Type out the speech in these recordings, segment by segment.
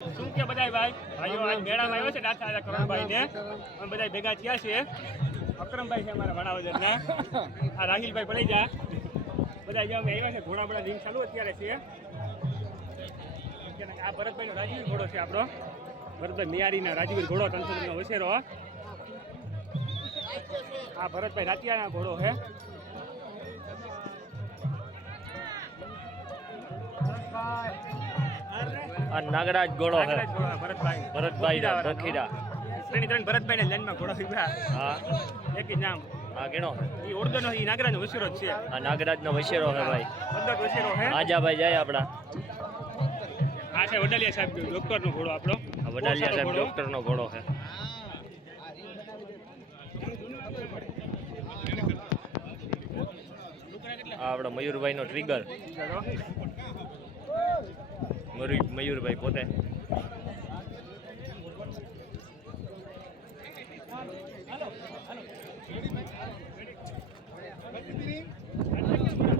શું કે બધાય ભાઈ? ભાઈઓ, આજ મેળામાં આવ્યો છે દાતા દાદા કરણભાઈ ને અમે બધા ભેગા થયા છીએ. અક્રમભાઈ છે અમારા વડાવદરના. આ રાહિલભાઈ ભલે જા. બધા જે અમે આવ્યા છે, ઘોડા બધા રીંગ ચાલુ અત્યારે છે. આ આ ભરતભાઈનો રાજવીર ઘોડો છે આપણો. ભરતભાઈ મિયારીના રાજવીર ઘોડો ત્રણસો વસેરો. આ ભરતભાઈ રાતિયાના ઘોડો છે. આ નાગરાજ ઘોડો છે ભરતભાઈ. ભરતભાઈ ના ત્રણ ત્રણે ભરતભાઈ ને જન્મ ઘોડો શીખ્યા હા. એક જ નામ. હા કેનો એ ઓરદોનો ઈ નાગરાજનો વસીરો જ છે. આ નાગરાજ નો વશેરો છે ભાઈ. પંદર વસીરો છે જાય આપડા આ છે વડાલિયા સાહેબ ઘોડો આપણો. આ વડાલિયા સાહેબ. ડોક્ટર નો ઘોડો છે આ આપડા મયુરભાઈ નો ટ્રિગર ઘોડો. મયુરભાઈ પોતે.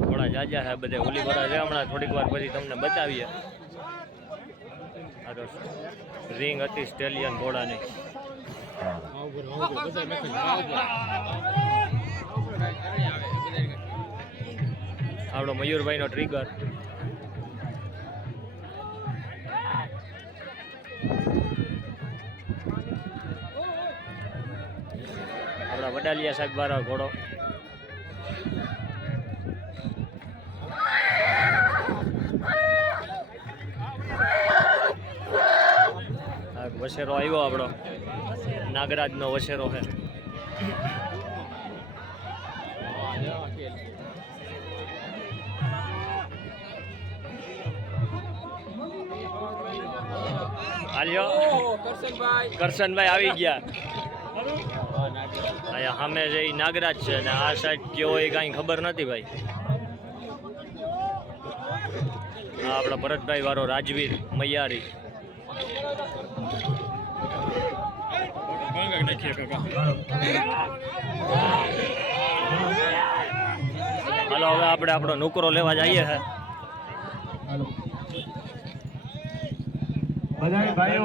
થોડા જાજા છે બધે ઓલી ભરા છે. હમણાં થોડીક વાર પછી તમને બતાવીએ. આ તો રિંગ હતી સ્ટેલિયન ઘોડાની. આપણો મયુરભાઈ નો ટ્રિગર આપણા વડાલિયા સાહેબ વાળા ઘોડો. વસેરો આવ્યો આપણો. નાગરાજનો વસેરો છે. કરશનભાઈ આવી ગયા. અહીંયા સામે જે નાગરાજ છે અને આ સાઈડ કેવો એ કાંઈ ખબર નથી ભાઈ. આ આપણા ભરતભાઈ વાળો રાજવીર મૈયારી. હાલો, હવે આપણે આપણો નોકરો લેવા જઈએ ભાઈઓ.